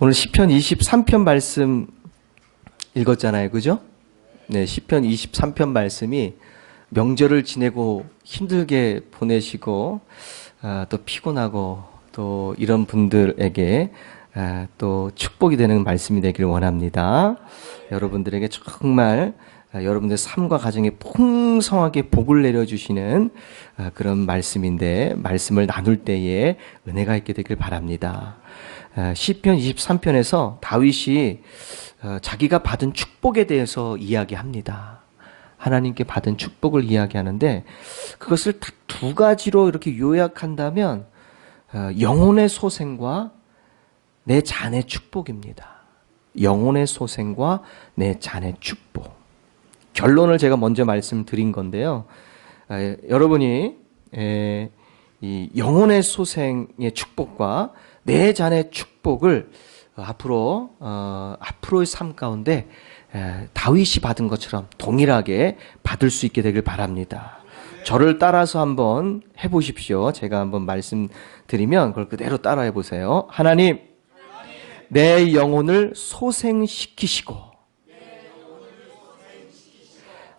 오늘 시편 23편 말씀 읽었잖아요. 그죠? 네, 시편 23편 말씀이 명절을 지내고 힘들게 보내시고 또 피곤하고 또 이런 분들에게 또 축복이 되는 말씀이 되기를 원합니다. 여러분들에게 정말 여러분들 삶과 가정에 풍성하게 복을 내려주시는 그런 말씀인데, 말씀을 나눌 때에 은혜가 있게 되길 바랍니다. 시편 23편에서 다윗이 자기가 받은 축복에 대해서 이야기합니다. 하나님께 받은 축복을 이야기하는데, 그것을 딱 두 가지로 이렇게 요약한다면 영혼의 소생과 내 자녀의 축복입니다. 영혼의 소생과 내 자녀의 축복. 결론을 제가 먼저 말씀드린 건데요. 여러분이 이 영혼의 소생의 축복과 내 자녀의 축복을 앞으로의 삶 가운데 다윗이 받은 것처럼 동일하게 받을 수 있게 되길 바랍니다. 저를 따라서 한번 해보십시오. 제가 한번 말씀드리면 그걸 그대로 따라해 보세요. 하나님, 내 영혼을 소생시키시고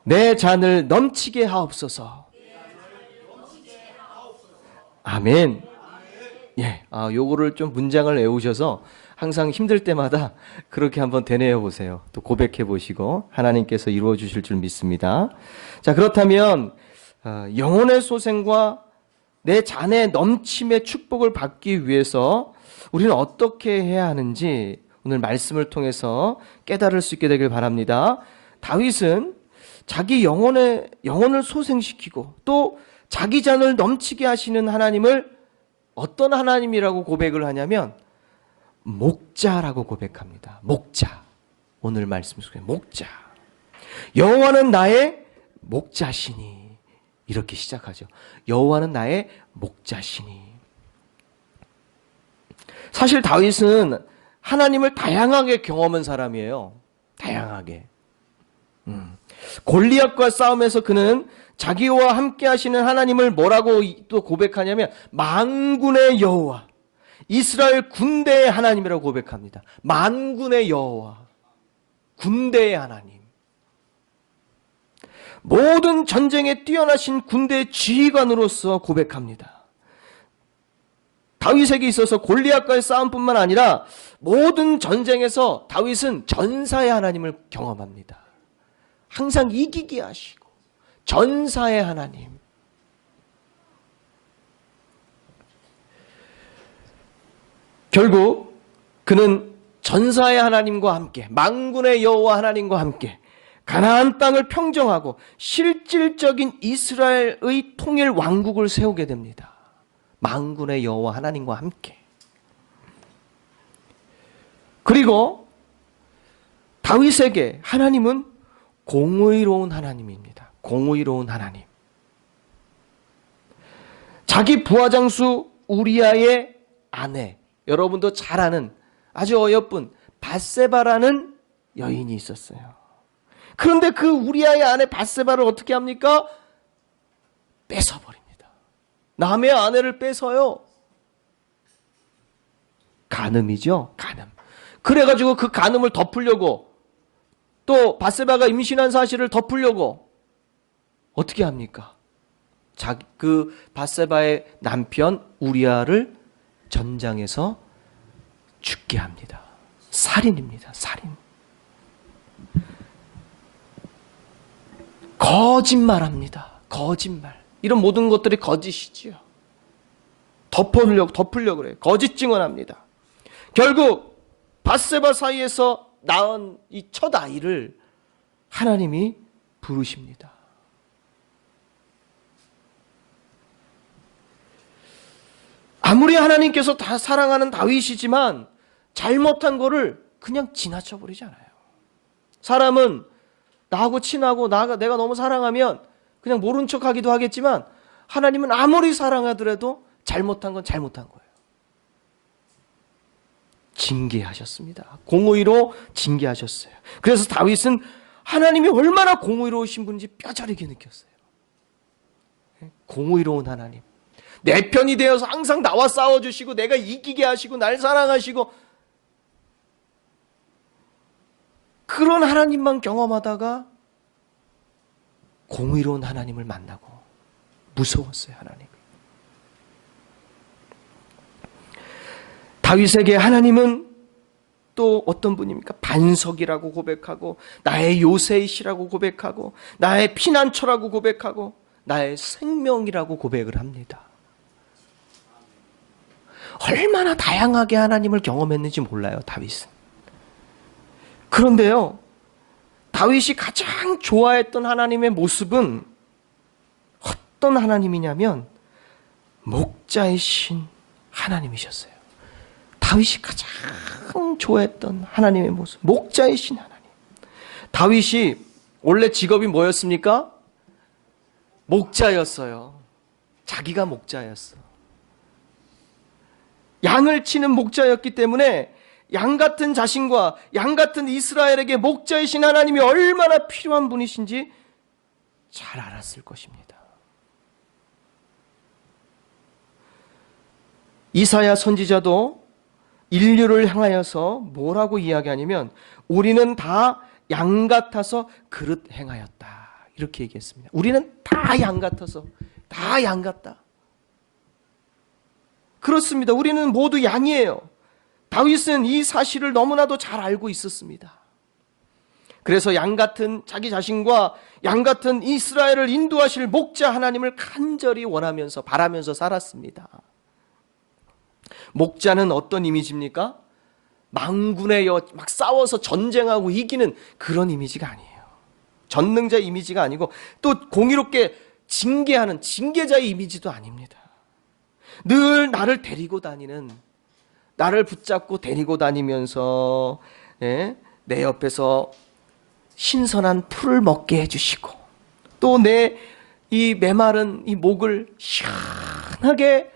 내 잔을 넘치게 하옵소서. 아멘. 예, 요거를 좀 문장을 외우셔서 항상 힘들 때마다 그렇게 한번 되뇌어 보세요. 또 고백해 보시고 하나님께서 이루어 주실 줄 믿습니다. 자, 그렇다면 영혼의 소생과 내 잔의 넘침의 축복을 받기 위해서 우리는 어떻게 해야 하는지 오늘 말씀을 통해서 깨달을 수 있게 되길 바랍니다. 다윗은 자기 영혼을 소생시키고 또 자기 잔을 넘치게 하시는 하나님을 어떤 하나님이라고 고백을 하냐면 목자라고 고백합니다. 목자. 오늘 말씀 속에 목자. 여호와는 나의 목자시니. 이렇게 시작하죠. 여호와는 나의 목자시니. 사실 다윗은 하나님을 다양하게 경험한 사람이에요. 다양하게. 골리앗과 싸움에서 그는 자기와 함께 하시는 하나님을 뭐라고 또 고백하냐면 만군의 여호와, 이스라엘 군대의 하나님이라고 고백합니다. 만군의 여호와, 군대의 하나님. 모든 전쟁에 뛰어나신 군대의 지휘관으로서 고백합니다. 다윗에게 있어서 골리앗과의 싸움뿐만 아니라 모든 전쟁에서 다윗은 전사의 하나님을 경험합니다. 항상 이기게 하시고 전사의 하나님. 결국 그는 전사의 하나님과 함께, 만군의 여호와 하나님과 함께 가나안 땅을 평정하고 실질적인 이스라엘의 통일 왕국을 세우게 됩니다. 만군의 여호와 하나님과 함께. 그리고 다윗에게 하나님은 공의로운 하나님입니다. 공의로운 하나님. 자기 부하장수 우리아의 아내, 여러분도 잘 아는 아주 어여쁜 밧세바라는 여인이 있었어요. 그런데 그 우리아의 아내 밧세바를 어떻게 합니까? 뺏어버립니다. 남의 아내를 뺏어요. 간음이죠. 간음. 그래가지고 그 간음을 덮으려고, 또 밧세바가 임신한 사실을 덮으려고 어떻게 합니까? 그 밧세바의 남편 우리아를 전장에서 죽게 합니다. 살인입니다. 살인. 거짓말합니다. 거짓말. 이런 모든 것들이 거짓이지요. 덮으려고 그래요. 거짓 증언합니다. 결국 밧세바 사이에서 낳은 이 첫 아이를 하나님이 부르십니다. 아무리 하나님께서 다 사랑하는 다윗이지만 잘못한 거를 그냥 지나쳐 버리잖아요. 사람은 나하고 친하고 내가 너무 사랑하면 그냥 모른 척하기도 하겠지만 하나님은 아무리 사랑하더라도 잘못한 건 잘못한 거예요. 징계하셨습니다. 공의로 징계하셨어요. 그래서 다윗은 하나님이 얼마나 공의로우신 분인지 뼈저리게 느꼈어요. 공의로운 하나님, 내 편이 되어서 항상 나와 싸워주시고 내가 이기게 하시고 날 사랑하시고, 그런 하나님만 경험하다가 공의로운 하나님을 만나고 무서웠어요. 하나님이. 다윗에게 하나님은 또 어떤 분입니까? 반석이라고 고백하고, 나의 요새이시라고 고백하고, 나의 피난처라고 고백하고, 나의 생명이라고 고백을 합니다. 얼마나 다양하게 하나님을 경험했는지 몰라요, 다윗은. 그런데요, 다윗이 가장 좋아했던 하나님의 모습은 어떤 하나님이냐면 목자이신 하나님이셨어요. 다윗이 가장 좋아했던 하나님의 모습, 목자이신 하나님. 다윗이 원래 직업이 뭐였습니까? 목자였어요. 자기가 목자였어. 양을 치는 목자였기 때문에 양 같은 자신과 양 같은 이스라엘에게 목자이신 하나님이 얼마나 필요한 분이신지 잘 알았을 것입니다. 이사야 선지자도 인류를 향하여서 뭐라고 이야기하냐면 우리는 다 양 같아서 그릇 행하였다, 이렇게 얘기했습니다. 우리는 다 양 같아서, 다 양 같다. 그렇습니다. 우리는 모두 양이에요. 다윗은 이 사실을 너무나도 잘 알고 있었습니다. 그래서 양 같은 자기 자신과 양 같은 이스라엘을 인도하실 목자 하나님을 간절히 원하면서 바라면서 살았습니다. 목자는 어떤 이미지입니까? 망군에 막 싸워서 전쟁하고 이기는 그런 이미지가 아니에요. 전능자 이미지가 아니고 또 공의롭게 징계하는 징계자의 이미지도 아닙니다. 늘 나를 데리고 다니는, 나를 붙잡고 데리고 다니면서 내 옆에서 신선한 풀을 먹게 해주시고, 또 내 이 메마른 이 목을 시원하게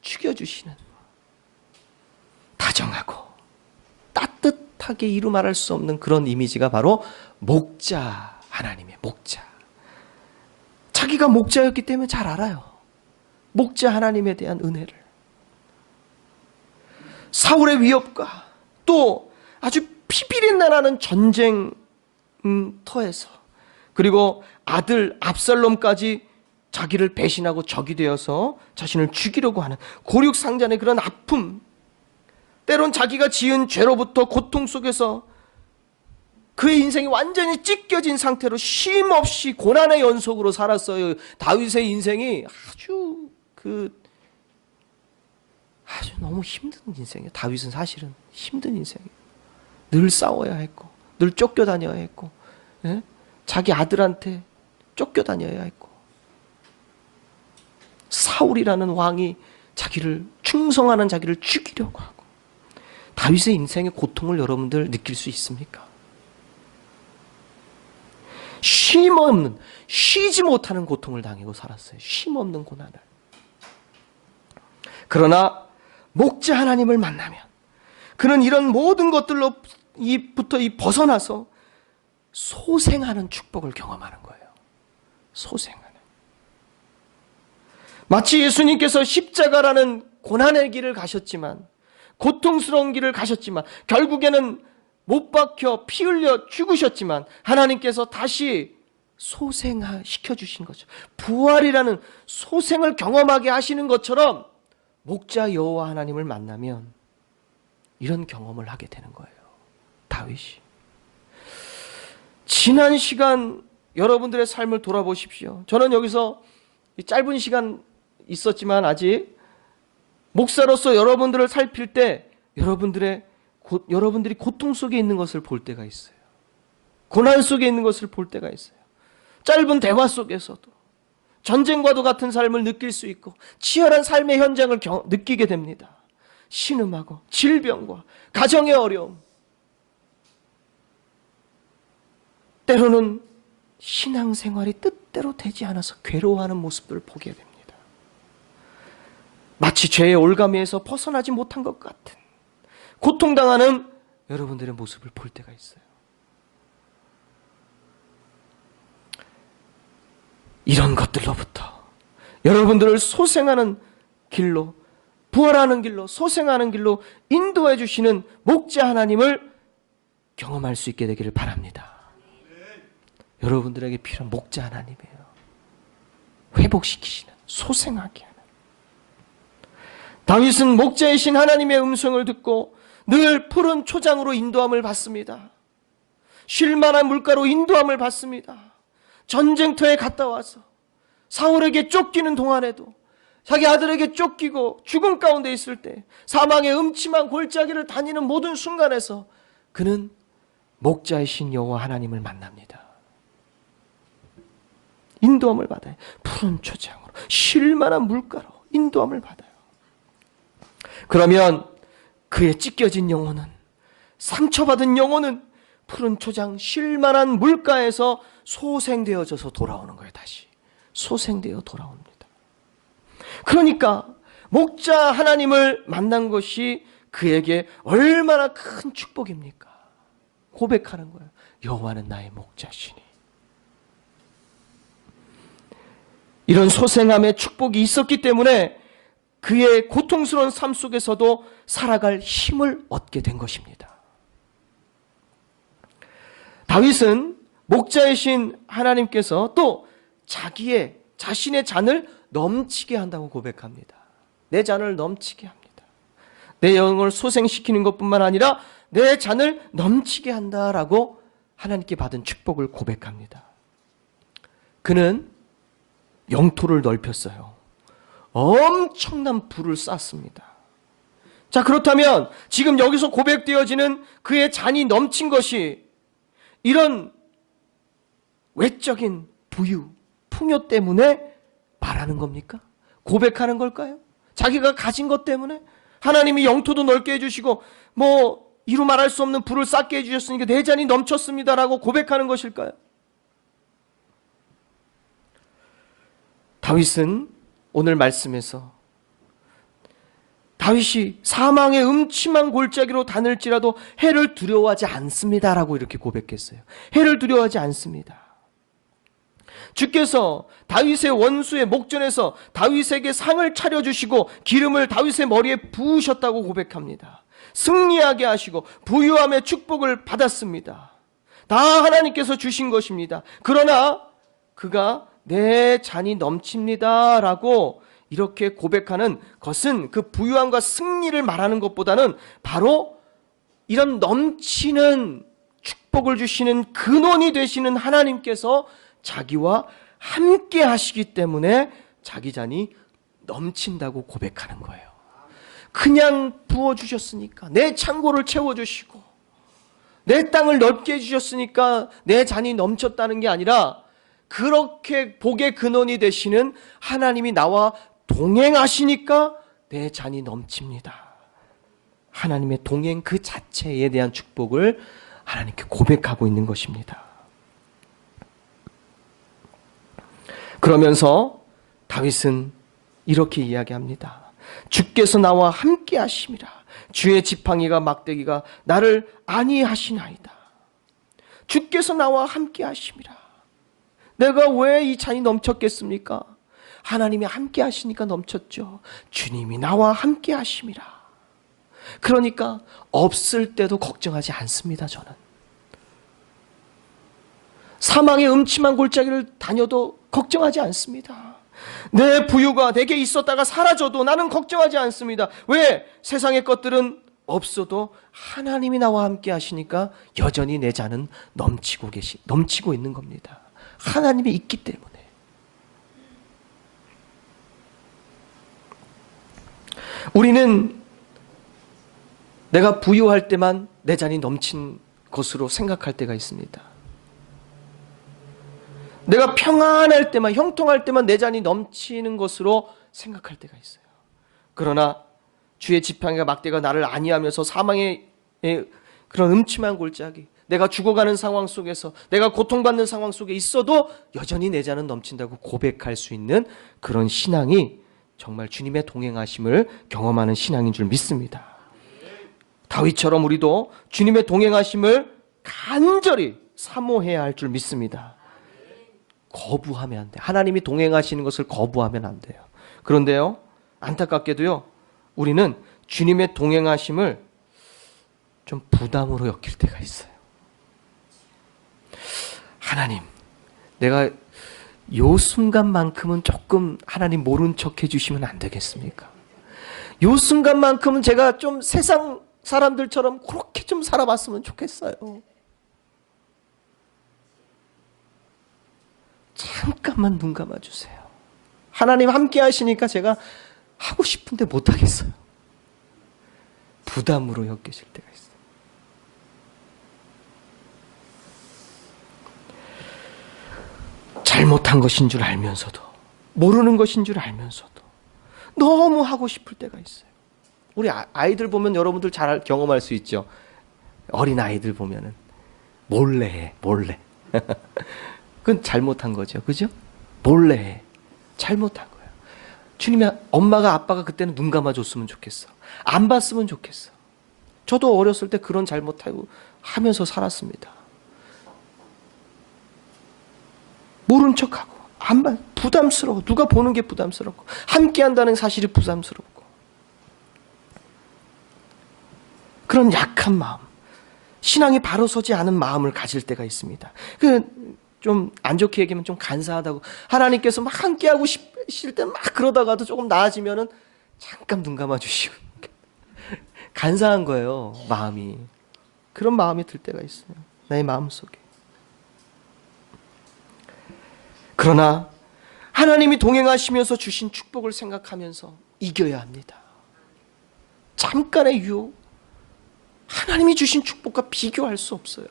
죽여주시는, 다정하고 따뜻하게 이루 말할 수 없는 그런 이미지가 바로 목자 하나님의 목자. 자기가 목자였기 때문에 잘 알아요. 목자 하나님에 대한 은혜를. 사울의 위협과 또 아주 피비린내 나는 전쟁터에서, 그리고 아들 압살롬까지 자기를 배신하고 적이 되어서 자신을 죽이려고 하는 고륙상잔의 그런 아픔, 때론 자기가 지은 죄로부터 고통 속에서 그의 인생이 완전히 찢겨진 상태로 쉼 없이 고난의 연속으로 살았어요. 다윗의 인생이 아주 너무 힘든 인생이에요. 다윗은 사실은 힘든 인생이에요. 늘 싸워야 했고, 늘 쫓겨다녀야 했고, 자기 아들한테 쫓겨다녀야 했고, 사울이라는 왕이 충성하는 자기를 죽이려고 하고. 다윗의 인생의 고통을 여러분들 느낄 수 있습니까? 쉼없는, 쉬지 못하는 고통을 당하고 살았어요. 쉼없는 고난을. 그러나 목자 하나님을 만나면 그는 이런 모든 것들로부터 벗어나서 소생하는 축복을 경험하는 거예요. 소생하는. 마치 예수님께서 십자가라는 고난의 길을 가셨지만, 고통스러운 길을 가셨지만, 결국에는 못 박혀 피 흘려 죽으셨지만 하나님께서 다시 소생시켜 주신 거죠. 부활이라는 소생을 경험하게 하시는 것처럼 목자 여호와 하나님을 만나면 이런 경험을 하게 되는 거예요. 다윗이. 지난 시간 여러분들의 삶을 돌아보십시오. 저는 여기서 짧은 시간 있었지만 아직 목사로서 여러분들을 살필 때 여러분들이 고통 속에 있는 것을 볼 때가 있어요. 고난 속에 있는 것을 볼 때가 있어요. 짧은 대화 속에서도, 전쟁과도 같은 삶을 느낄 수 있고 치열한 삶의 현장을 느끼게 됩니다. 신음하고 질병과 가정의 어려움, 때로는 신앙생활이 뜻대로 되지 않아서 괴로워하는 모습들을 보게 됩니다. 마치 죄의 올가미에서 벗어나지 못한 것 같은 고통당하는 여러분들의 모습을 볼 때가 있어요. 이런 것들로부터 여러분들을 소생하는 길로, 부활하는 길로, 소생하는 길로 인도해 주시는 목자 하나님을 경험할 수 있게 되기를 바랍니다. 여러분들에게 필요한 목자 하나님이에요. 회복시키시는, 소생하게 하는. 다윗은 목자이신 하나님의 음성을 듣고 늘 푸른 초장으로 인도함을 받습니다. 쉴만한 물가로 인도함을 받습니다. 전쟁터에 갔다 와서 사울에게 쫓기는 동안에도, 자기 아들에게 쫓기고 죽음 가운데 있을 때, 사망의 음침한 골짜기를 다니는 모든 순간에서 그는 목자이신 여호와 하나님을 만납니다. 인도함을 받아요. 푸른 초장으로, 쉴만한 물가로 인도함을 받아요. 그러면 그의 찢겨진 영혼은, 상처받은 영혼은 푸른 초장, 쉴만한 물가에서 소생되어져서 돌아오는 거예요. 다시 소생되어 돌아옵니다. 그러니까 목자 하나님을 만난 것이 그에게 얼마나 큰 축복입니까? 고백하는 거예요. 여호와는 나의 목자시니. 이런 소생함의 축복이 있었기 때문에 그의 고통스러운 삶 속에서도 살아갈 힘을 얻게 된 것입니다. 다윗은 목자이신 하나님께서 또 자신의 잔을 넘치게 한다고 고백합니다. 내 잔을 넘치게 합니다. 내 영을 소생시키는 것뿐만 아니라 내 잔을 넘치게 한다라고 하나님께 받은 축복을 고백합니다. 그는 영토를 넓혔어요. 엄청난 부를 쌓습니다. 자, 그렇다면 지금 여기서 고백되어지는 그의 잔이 넘친 것이 이런 외적인 부유, 풍요 때문에 말하는 겁니까? 고백하는 걸까요? 자기가 가진 것 때문에? 하나님이 영토도 넓게 해주시고 이루 말할 수 없는 부를 쌓게 해주셨으니까 내 잔이 넘쳤습니다라고 고백하는 것일까요? 다윗은 오늘 말씀에서 다윗이 사망의 음침한 골짜기로 다닐지라도 해를 두려워하지 않습니다라고 이렇게 고백했어요. 해를 두려워하지 않습니다. 주께서 다윗의 원수의 목전에서 다윗에게 상을 차려주시고 기름을 다윗의 머리에 부으셨다고 고백합니다. 승리하게 하시고 부유함의 축복을 받았습니다. 다 하나님께서 주신 것입니다. 그러나 그가 내 잔이 넘칩니다 라고 이렇게 고백하는 것은 그 부유함과 승리를 말하는 것보다는 바로 이런 넘치는 축복을 주시는 근원이 되시는 하나님께서 자기와 함께 하시기 때문에 자기 잔이 넘친다고 고백하는 거예요. 그냥 부어주셨으니까, 내 창고를 채워주시고 내 땅을 넓게 해주셨으니까 내 잔이 넘쳤다는 게 아니라 그렇게 복의 근원이 되시는 하나님이 나와 동행하시니까 내 잔이 넘칩니다. 하나님의 동행 그 자체에 대한 축복을 하나님께 고백하고 있는 것입니다. 그러면서 다윗은 이렇게 이야기합니다. 주께서 나와 함께 하심이라. 주의 지팡이가 막대기가 나를 안위하시나이다. 주께서 나와 함께 하심이라. 내가 왜 이 잔이 넘쳤겠습니까? 하나님이 함께 하시니까 넘쳤죠. 주님이 나와 함께 하심이라. 그러니까 없을 때도 걱정하지 않습니다. 저는 사망의 음침한 골짜기를 다녀도 걱정하지 않습니다. 내 부유가 내게 있었다가 사라져도 나는 걱정하지 않습니다. 왜? 세상의 것들은 없어도 하나님이 나와 함께 하시니까 여전히 내 잔은 넘치고 있는 겁니다. 하나님이 있기 때문에. 우리는 내가 부유할 때만 내 잔이 넘친 것으로 생각할 때가 있습니다. 내가 평안할 때만, 형통할 때만 내 잔이 넘치는 것으로 생각할 때가 있어요. 그러나 주의 지팡이가 막대가 나를 안위하면서 사망의 그런 음침한 골짜기, 내가 죽어가는 상황 속에서, 내가 고통받는 상황 속에 있어도 여전히 내 잔은 넘친다고 고백할 수 있는 그런 신앙이 정말 주님의 동행하심을 경험하는 신앙인 줄 믿습니다. 다윗처럼 우리도 주님의 동행하심을 간절히 사모해야 할 줄 믿습니다. 거부하면 안 돼요. 하나님이 동행하시는 것을 거부하면 안 돼요. 그런데요, 안타깝게도요, 우리는 주님의 동행하심을 좀 부담으로 여길 때가 있어요. 하나님, 내가 요 순간만큼은 조금 하나님 모른 척 해주시면 안 되겠습니까? 요 순간만큼은 제가 좀 세상 사람들처럼 그렇게 좀 살아봤으면 좋겠어요. 잠깐만 눈 감아주세요. 하나님 함께 하시니까 제가 하고 싶은데 못하겠어요. 부담으로 여겨질 때가 있어요. 잘못한 것인 줄 알면서도, 모르는 것인 줄 알면서도 너무 하고 싶을 때가 있어요. 우리 아이들 보면 여러분들 잘 경험할 수 있죠. 어린 아이들 보면은 몰래 해, 몰래. 그건 잘못한 거죠. 그죠? 몰래 해. 잘못한 거예요. 주님이, 엄마가 아빠가 그때는 눈 감아줬으면 좋겠어. 안 봤으면 좋겠어. 저도 어렸을 때 그런 잘못하고 하면서 살았습니다. 모른 척하고, 안 봐. 부담스러워. 누가 보는 게 부담스럽고, 함께 한다는 사실이 부담스럽고. 그런 약한 마음, 신앙이 바로 서지 않은 마음을 가질 때가 있습니다. 좀 안 좋게 얘기하면 좀 간사하다고, 하나님께서 막 함께하고 싶으실 때 막 그러다가도 조금 나아지면은 잠깐 눈 감아주시고 간사한 거예요, 마음이. 그런 마음이 들 때가 있어요, 나의 마음속에. 그러나 하나님이 동행하시면서 주신 축복을 생각하면서 이겨야 합니다. 잠깐의 유혹, 하나님이 주신 축복과 비교할 수 없어요.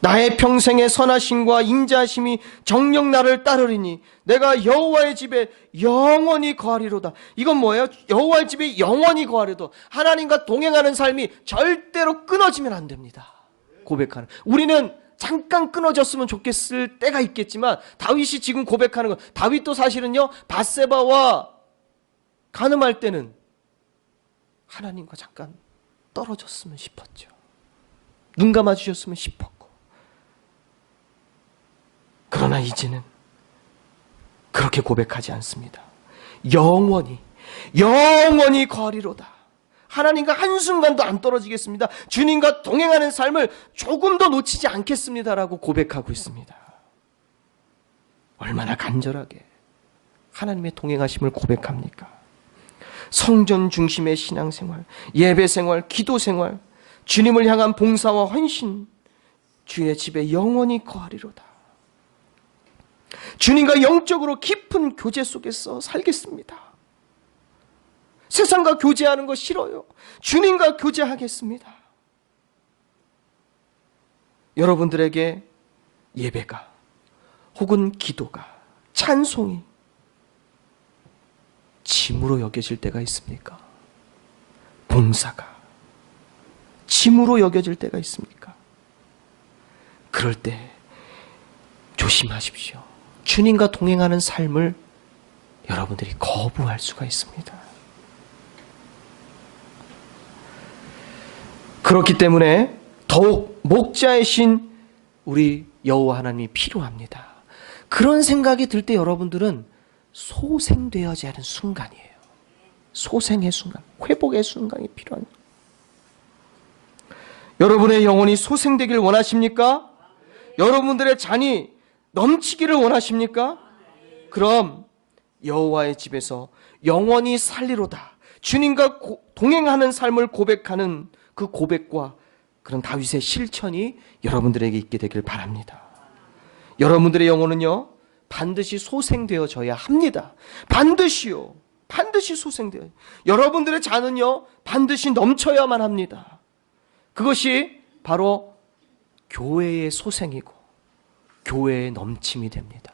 나의 평생의 선하심과 인자하심이 정녕 나를 따르리니 내가 여호와의 집에 영원히 거하리로다. 이건 뭐예요? 여호와의 집에 영원히 거하리로다. 하나님과 동행하는 삶이 절대로 끊어지면 안 됩니다. 고백하는, 우리는 잠깐 끊어졌으면 좋겠을 때가 있겠지만, 다윗이 지금 고백하는 건, 다윗도 사실은요, 밧세바와 간음할 때는 하나님과 잠깐 떨어졌으면 싶었죠. 눈 감아주셨으면 싶었고. 그러나 이제는 그렇게 고백하지 않습니다. 영원히 거하리로다. 하나님과 한순간도 안 떨어지겠습니다. 주님과 동행하는 삶을 조금도 놓치지 않겠습니다라고 고백하고 있습니다. 얼마나 간절하게 하나님의 동행하심을 고백합니까? 성전 중심의 신앙생활, 예배생활, 기도생활, 주님을 향한 봉사와 헌신, 주의 집에 영원히 거하리로다. 주님과 영적으로 깊은 교제 속에서 살겠습니다. 세상과 교제하는 거 싫어요. 주님과 교제하겠습니다. 여러분들에게 예배가, 혹은 기도가, 찬송이 짐으로 여겨질 때가 있습니까? 봉사가 짐으로 여겨질 때가 있습니까? 그럴 때 조심하십시오. 주님과 동행하는 삶을 여러분들이 거부할 수가 있습니다. 그렇기 때문에 더욱 목자이신 우리 여호와 하나님이 필요합니다. 그런 생각이 들 때 여러분들은 소생되어야 하는 순간이에요. 소생의 순간, 회복의 순간이 필요합니다. 여러분의 영혼이 소생되길 원하십니까? 여러분들의 잔이 넘치기를 원하십니까? 그럼 여호와의 집에서 영원히 살리로다. 주님과 동행하는 삶을 고백하는 그 고백과 그런 다윗의 실천이 여러분들에게 있게 되길 바랍니다. 여러분들의 영혼은요, 반드시 소생되어져야 합니다. 반드시요. 반드시 소생되어요. 여러분들의 잔은요, 반드시 넘쳐야만 합니다. 그것이 바로 교회의 소생이고 교회의 넘침이 됩니다.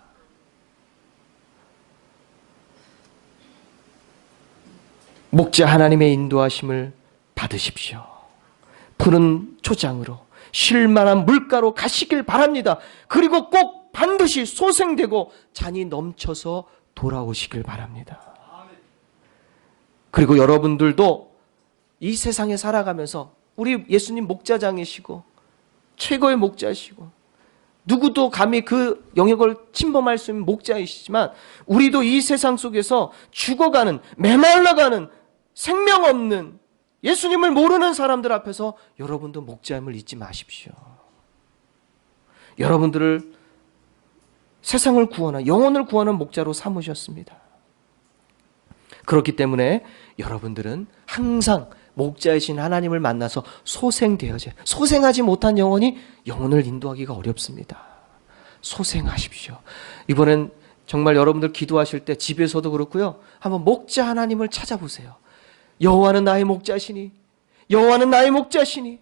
목자 하나님의 인도하심을 받으십시오. 푸른 초장으로 쉴만한 물가로 가시길 바랍니다. 그리고 꼭 반드시 소생되고 잔이 넘쳐서 돌아오시길 바랍니다. 그리고 여러분들도 이 세상에 살아가면서 우리 예수님 목자장이시고 최고의 목자시고 누구도 감히 그 영역을 침범할 수 있는 목자이시지만 우리도 이 세상 속에서 죽어가는, 메말라가는, 생명 없는 예수님을 모르는 사람들 앞에서 여러분도 목자임을 잊지 마십시오. 여러분들을 세상을 구원하는, 영혼을 구하는 목자로 삼으셨습니다. 그렇기 때문에 여러분들은 항상 목자이신 하나님을 만나서 소생되어져요. 소생하지 못한 영혼이 영혼을 인도하기가 어렵습니다. 소생하십시오. 이번엔 정말 여러분들 기도하실 때 집에서도 그렇고요. 한번 목자 하나님을 찾아보세요. 여호와는 나의 목자시니, 여호와는 나의 목자시니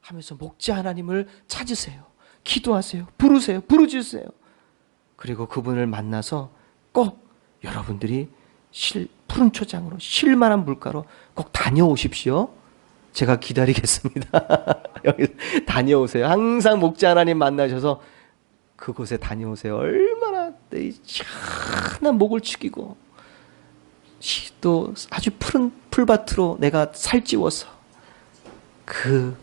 하면서 목자 하나님을 찾으세요. 기도하세요. 부르세요. 부르주세요. 그리고 그분을 만나서 꼭 여러분들이 푸른 초장으로 쉴만한 물가로 꼭 다녀오십시오. 제가 기다리겠습니다. 여기 다녀오세요. 항상 목자 하나님 만나셔서 그곳에 다녀오세요. 얼마나 시원한 목을 축이고 또 아주 푸른 풀밭으로 내가 살찌워서 그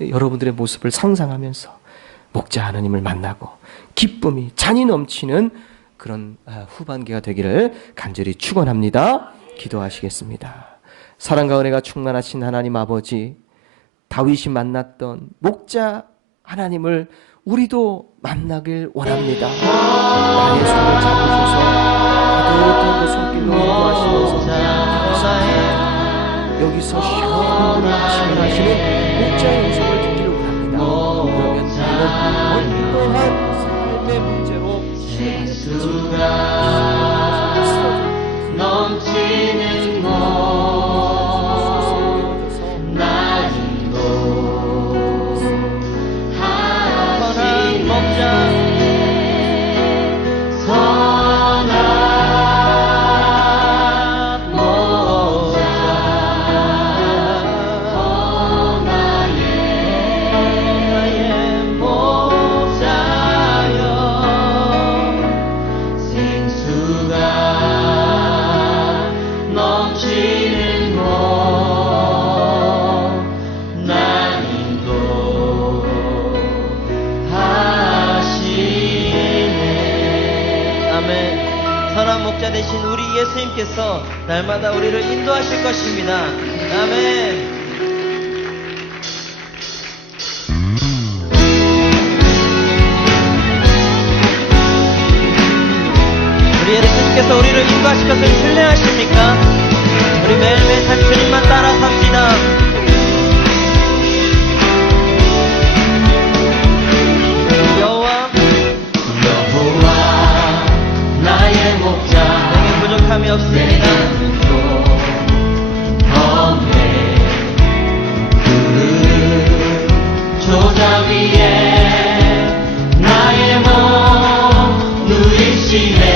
여러분들의 모습을 상상하면서 목자 하나님을 만나고 기쁨이 잔이 넘치는 그런 후반기가 되기를 간절히 축원합니다. 기도하시겠습니다. 사랑과 은혜가 충만하신 하나님 아버지, 다윗이 만났던 목자 하나님을 우리도 만나길 원합니다. 나의 손을 잡으셔서 따뜻한 그 손길로 인도하시면서 여기서 시원한 하시는 목자의 음성을 듣기를 원합니다. 그러면 우리는 온전한 삶의 문제로 예수가 넘치는 곳 나인 곳 하신 목자의 선한 목자 나의 목자여 생수가 넘치는 곳 나인 곳 하시네. 아멘. 선한 목자 되신 우리 예수님께서 날마다 우리를 인도하실 것입니다. 아멘. 우리 예수님께서 우리를 인도하실 것을 신뢰하십니까? 우리 매일매일 산 주님만 따라 삽시다. 여호와 나의 목자 내게 부족함이 없습니다. 조자 위에 나의 몸 누이시네.